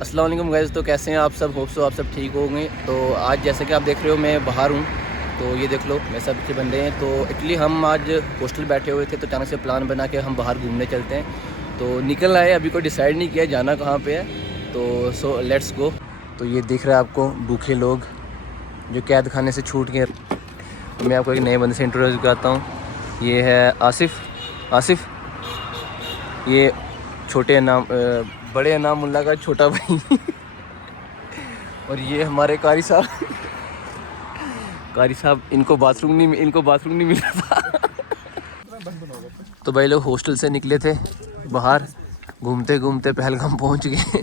अस्सलाम वालेकुम गाइस। तो कैसे हैं आप सब? होप सो आप सब ठीक होंगे। तो आज जैसे कि आप देख रहे हो मैं बाहर हूँ, तो ये देख लो मेरे सब बच्चे बन रहे हैं। तो एक्चुअली हम आज हॉस्टल बैठे हुए थे, तो अचानक से प्लान बना के हम बाहर घूमने चलते हैं। तो निकल आए, अभी कोई डिसाइड नहीं किया जाना कहाँ पे है, तो सो लेट्स गो। तो ये दिख रहा है आपको भूखे लोग जो कैद खाने से छूट गए। तो मैं आपको एक नए बंदे से इंट्रोड्यूस करता हूँ। ये है आसिफ। ये छोटे नाम बड़े नाम मुल्ला का छोटा भाई और ये हमारे कारी साहब इनको बाथरूम नहीं मिल रहा था तो भाई लोग हॉस्टल से निकले थे बाहर, घूमते घूमते पहलगाम पहुंच गए।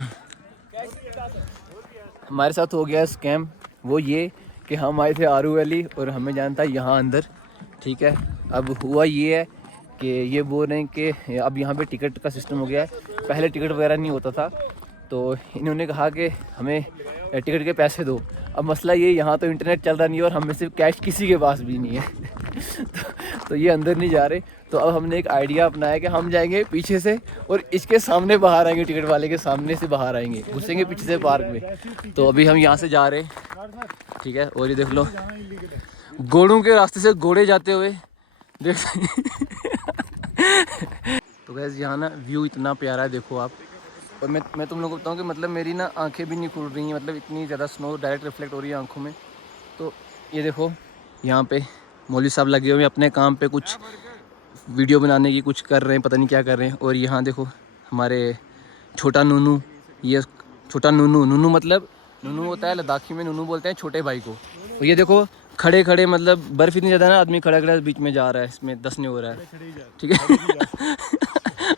हमारे साथ हो गया स्कैम। वो ये कि हम आए थे आरू वैली और हमें जाना था यहाँ अंदर, ठीक है। अब हुआ ये है कि ये बोल रहे हैं कि अब यहाँ पे टिकट का सिस्टम हो गया है, पहले टिकट वगैरह नहीं होता था। तो इन्होंने कहा कि हमें टिकट के पैसे दो। अब मसला ये, यहाँ तो इंटरनेट चल रहा नहीं है और हमें सिर्फ कैश किसी के पास भी नहीं है तो ये अंदर नहीं जा रहे। तो अब हमने एक आइडिया अपनाया कि हम जाएंगे पीछे से और इसके सामने बाहर आएंगे, टिकट वाले के सामने से बाहर आएंगे, घुसेंगे पीछे से पार्क में। तो अभी हम यहाँ से जा रहे हैं, ठीक है। और ये देख लो घोड़ों के रास्ते से घोड़े जाते हुए देख तो गैस यहाँ ना व्यू इतना प्यारा है, देखो आप। और मैं तुम लोगों को बताऊँ कि मतलब मेरी ना आंखें भी नहीं खुल रही हैं, मतलब इतनी ज़्यादा स्नो डायरेक्ट रिफ्लेक्ट हो रही है आंखों में। तो ये देखो यहाँ पे मौलवी साहब लगे हुए हैं अपने काम पे, कुछ वीडियो बनाने की कुछ कर रहे हैं, पता नहीं क्या कर रहे हैं। और यहाँ देखो हमारे छोटा नूनू, ये छोटा नूनू मतलब नूनू होता है लद्दाखी में, नूनू बोलते हैं छोटे भाई को। और ये देखो खड़े खड़े, मतलब बर्फ़ इतनी ज़्यादा ना, आदमी खड़ा खड़ा बीच में जा रहा है, इसमें 10 नहीं हो रहा है, ठीक है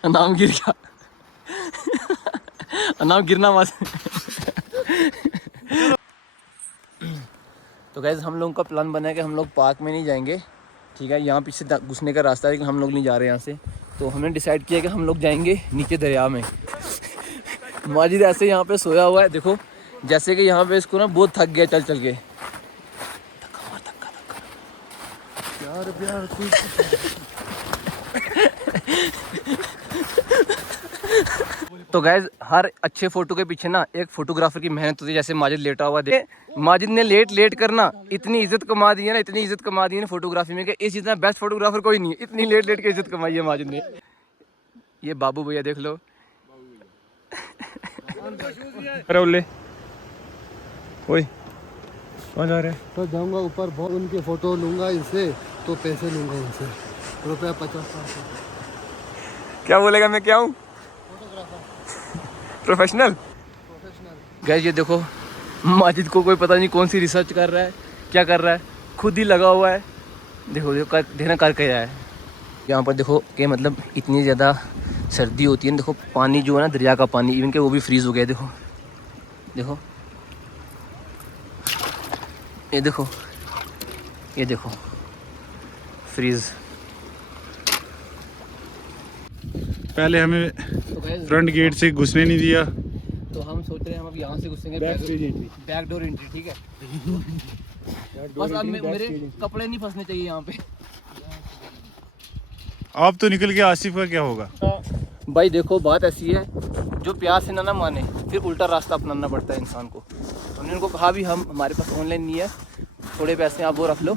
नाम गिर गया नाम गिरना मत तो गैस हम लोगों का प्लान बना है कि हम लोग पार्क में नहीं जाएंगे, ठीक है। यहाँ पीछे घुसने का रास्ता है लेकिन हम लोग नहीं जा रहे यहाँ से। तो हमने डिसाइड किया कि हम लोग जाएंगे नीचे दरिया में माजिद ऐसे यहाँ पे सोया हुआ है, देखो जैसे कि यहाँ पे इसको ना बहुत थक गया चल चल के। प्यार तो गैस हर अच्छे फोटो के पीछे ना एक फोटोग्राफर की मेहनत होती है। जैसे माजिद लेटा हुआ दे, माजिद ने लेट करना इतनी इज्जत कमा दी है ना, इतनी इज्जत कमा दी है ना फोटोग्राफी में कि इस जितना बेस्ट फोटोग्राफर कोई नहीं है। इतनी लेट के इज्जत कमाई है माजिद ने। ये बाबू भैया देख लो अरे उल्ले ओए कहाँ जा रहे हैं? तो जाऊंगा ऊपर, बहुत उनकी फ़ोटो लूँगा इनसे, तो पैसे लूँगा इनसे, रुपया 50। क्या बोलेगा मैं क्या हूँ? प्रोफेशनल। गैस ये देखो माजिद को कोई पता नहीं कौन सी रिसर्च कर रहा है, क्या कर रहा है, खुद ही लगा हुआ है। देखो देखना कर क्या है यहाँ पर। देखो कि मतलब इतनी ज़्यादा सर्दी होती है ना, देखो पानी जो है ना दरिया का पानी इवन के वो भी फ्रीज़ हो गया है। देखो ये देखो फ्रीज़। पहले हमें तो फ्रंट गेट से घुसने नहीं दिया, तो हम सोच रहे हैं हम अब यहाँ से घुसेंगे बैक डोर एंट्री, ठीक है। बस अब मेरे कपड़े नहीं फंसने चाहिए यहाँ पे। आप तो निकल के आसिफ का क्या होगा? भाई देखो बात ऐसी है, जो प्यार से ना माने फिर उल्टा रास्ता अपनाना पड़ता है इंसान को। हमने उनको कहा भी हमारे पास ऑनलाइन नहीं है, थोड़े पैसे आप वो रख लो,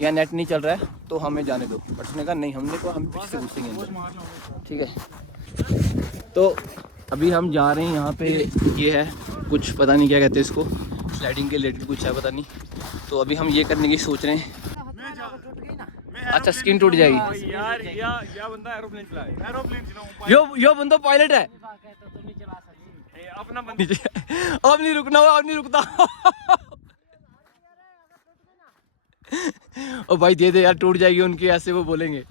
या नेट नहीं चल रहा है तो हमें जाने दो। बट उसने कहा नहीं, हमने को हम पीछे से घुसेंगे अंदर, ठीक है। तो अभी हम जा रहे हैं यहाँ पे, ये है कुछ पता नहीं क्या कहते हैं इसको, स्लाइडिंग के रिलेटेड कुछ है पता नहीं। तो अभी हम ये करने की सोच रहे हैं। अच्छा स्किन टूट जाएगी यार या बंदा एरोप्लेन चलाए, यो बंदा पायलट है अपना अब नहीं रुकना, अब नहीं रुकता ओ भाई दे दे यार, टूट जाएगी उनकी, ऐसे वो बोलेंगे।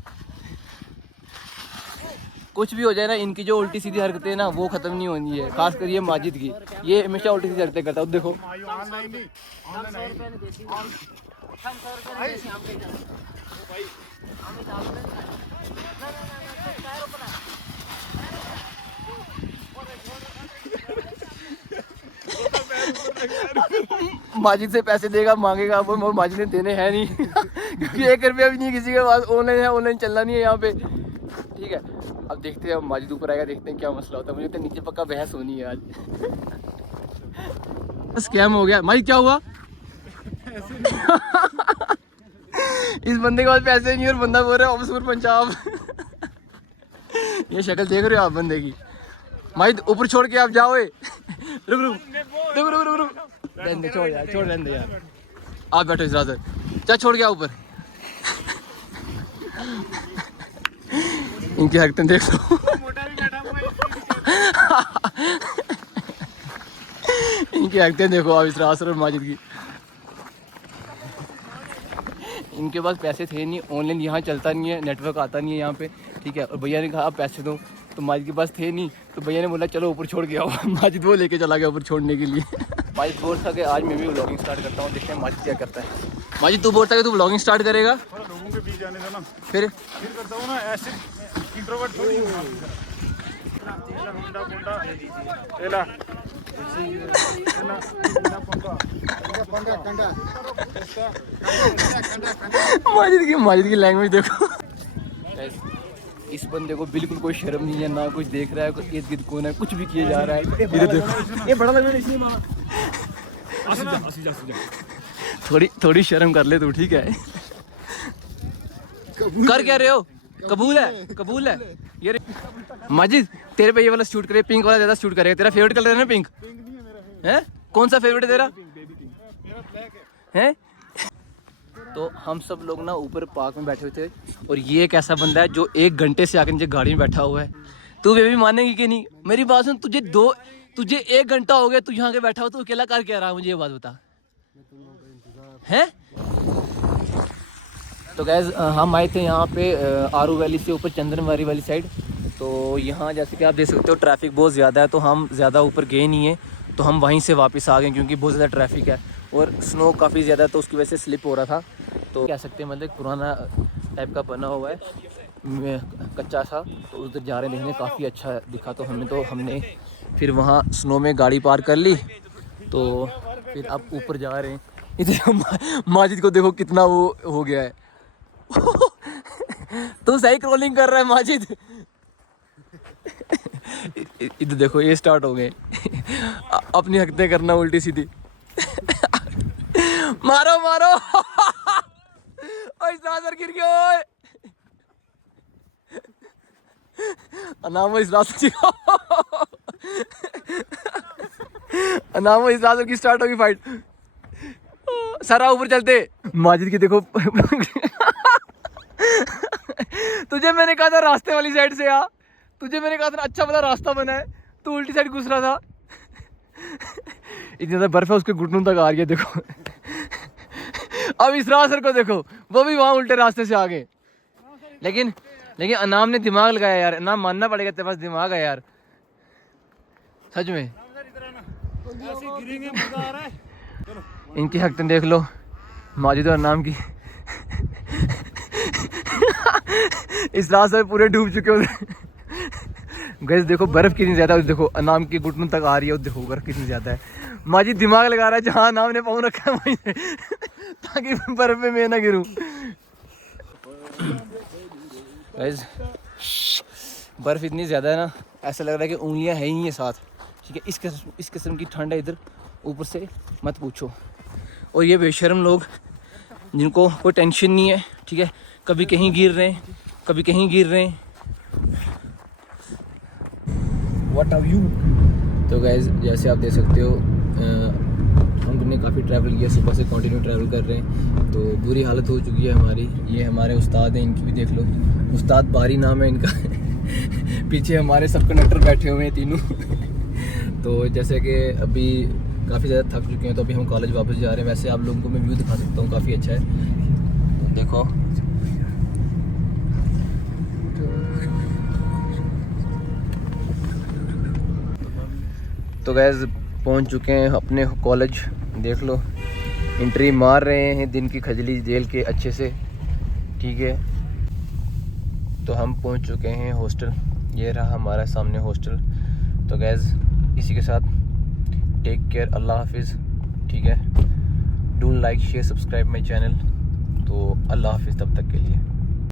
कुछ भी हो जाए ना, इनकी जो उल्टी सीधी हरकतें हैं ना वो खत्म नहीं होनी है, खास कर ये माजिद की, ये हमेशा उल्टी सीधी हरकतें करता है। देखो माजिद से पैसे देगा मांगेगा वो, माजिद ने देने हैं नहीं क्योंकि 1 रुपया भी नहीं किसी के पास। ऑनलाइन है, ऑनलाइन चलना नहीं है यहाँ पे, ठीक है। अब देखते हैं, माजिद ऊपर आएगा, देखते हैं क्या मसला होता है। मुझे तो नीचे पक्का बहस होनी है आज स्कैम हो गया भाई। क्या हुआ? इस बंदे के पास पैसे नहीं और बंदा बोल रहा है ऑफिसर पंजाब। ये शक्ल देख रहे हो आप बंदे की? भाई ऊपर छोड़ के आप जाओ। रुक रुक रुक रुक रुक रुक रहने दे, छोड़ यार, छोड़ रहने दे यार। आप बैठो इस रात चल, छोड़ गया ऊपर। इनकी हरकतें देख लो। इनकी हरकतें देखो आप इस रात और माजिद की। इनके पास पैसे थे नहीं, ऑनलाइन यहाँ चलता नहीं है, नेटवर्क आता नहीं है यहाँ पे, ठीक है। और भैया ने कहा आप पैसे दो, तो माजिद के पास थे नहीं, तो भैया ने बोला चलो ऊपर छोड़ के आओ। माजिद वो लेके चला गया ऊपर छोड़ने के लिए। माजिद बोल था कि आज मैं भी व्लॉगिंग स्टार्ट करता हूँ, देखते हैं माजिद क्या करता है। माजिद तू बोलता है कि तू व्लॉगिंग स्टार्ट करेगा, लोगों के बीच जाने देना, फिर करता हूँ ना ऐसे इंट्रोवर्ट थोड़ी हूँ। माजिद की लैंग्वेज देखो। इस बंदे को बिल्कुल कोई शर्म नहीं है, ना कुछ देख रहा है, कोई इर्द गिर्द कौन है, कुछ भी किया जा रहा है। इधर देखो, ये बड़ा लग रहा है इसलिए मामा। थोड़ी शर्म कर ले तू, ठीक है? कर क्या रहे हो? कबूल है, कबूल है। ये माजिद तेरे पे ये वाला शूट करे, पिंक वाला ज्यादा शूट करेगा। तेरा फेवरेट कलर है ना पिंक? है? कौन सा फेवरेट है तेरा? है? तो हम सब लोग ना ऊपर पार्क में बैठे हुए थे, और ये एक ऐसा बंदा है जो 1 घंटे से आकर नीचे गाड़ी में बैठा हुआ है। तू बेबी मानेगी कि नहीं? मेरी बात सुन, तुझे 1 घंटा हो गया तू यहाँ के बैठा हो, तू अकेला कर क्या रहा है? मुझे ये बात बता। हैं? तो गैस हम आए थे यहाँ पे आरू वैली से ऊपर चंदनवारी वाली साइड। तो यहाँ जैसे कि आप देख सकते हो ट्रैफिक बहुत ज़्यादा है, तो हम ज़्यादा ऊपर गए नहीं हैं, तो हम वहीं से वापस आ गए क्योंकि बहुत ज़्यादा ट्रैफिक है और स्नो काफ़ी ज़्यादा, तो उसकी वजह से स्लिप हो रहा था। तो कह सकते हैं मतलब पुराना टाइप का बना हुआ है, कच्चा सा, तो उधर जा रहे देखने काफ़ी अच्छा दिखा। तो हमने फिर वहाँ स्नो में गाड़ी पार्क कर ली, तो फिर अब ऊपर जा रहे हैं। इधर माजिद को देखो कितना वो हो गया है। तू सही क्रॉलिंग कर रहा है माजिद। इधर देखो ये स्टार्ट हो गए अपनी हरकतें करना उल्टी सीधी। मारो मारो। ओए सासर गिर गया। ओए अनामो इस रास्ते अनामो इस रास्ते की स्टार्ट होगी फाइट। सारा ऊपर चलते। माजिद की देखो। तुझे मैंने कहा था रास्ते वाली साइड से आ, तुझे मैंने कहा था अच्छा वाला रास्ता बना है, तू उल्टी साइड घुस रहा था। इतनी ज़्यादा बर्फ है उसके घुटनों तक आ रही है देखो। अब इस रास्ते को देखो, वो भी वहाँ उल्टे रास्ते से आ गए। लेकिन अनाम ने दिमाग लगाया यार, अनाम मानना पड़ेगा तेरे पास दिमाग है यार सच में। इनकी हरकतें देख लो माजिद और अनाम की। इस रास्ते में पूरे डूब चुके हो। गैस देखो बर्फ कितनी ज्यादा है, देखो अनाम की घुटनों तक आ रही है, देखो बर्फ कितनी ज्यादा है। माजिद दिमाग लगा रहा है जहाँ अनाम ने पाँव रखा है वहीं ताकि बर्फ में मैं ना गिरूं। गैस बर्फ इतनी ज्यादा है ना, ऐसा लग रहा है कि उंगलियां है ही है साथ, ठीक है। इस किस्म की ठंड है इधर, ऊपर से मत पूछो। और ये बेशर्म लोग जिनको कोई टेंशन नहीं है, ठीक है, कभी कहीं गिर रहे हैं, कभी कहीं गिर रहे हैं। What are you? तो गाइस जैसे आप देख सकते हो हमने काफ़ी ट्रैवल किया, सुबह से कंटिन्यू ट्रैवल कर रहे हैं, तो बुरी हालत हो चुकी है हमारी। ये हमारे उस्ताद हैं, इनकी भी देख लो, उस्ताद बारी नाम है इनका। पीछे हमारे सब कंडक्टर बैठे हुए हैं तीनों। तो जैसे कि अभी काफ़ी ज़्यादा थक चुके हैं, तो अभी हम कॉलेज वापस जा रहे हैं। वैसे आप लोगों को मैं व्यू दिखा सकता हूँ, काफ़ी अच्छा है, तो देखो। तो गैस पहुंच चुके हैं अपने कॉलेज, देख लो एंट्री मार रहे हैं दिन की खजली जेल के अच्छे से, ठीक है। तो हम पहुंच चुके हैं हॉस्टल, ये रहा हमारा सामने हॉस्टल। तो गैस इसी के साथ टेक केयर, अल्लाह हाफिज़, ठीक है। Do like share subscribe my channel. तो अल्लाह हाफिज़ तब तक के लिए।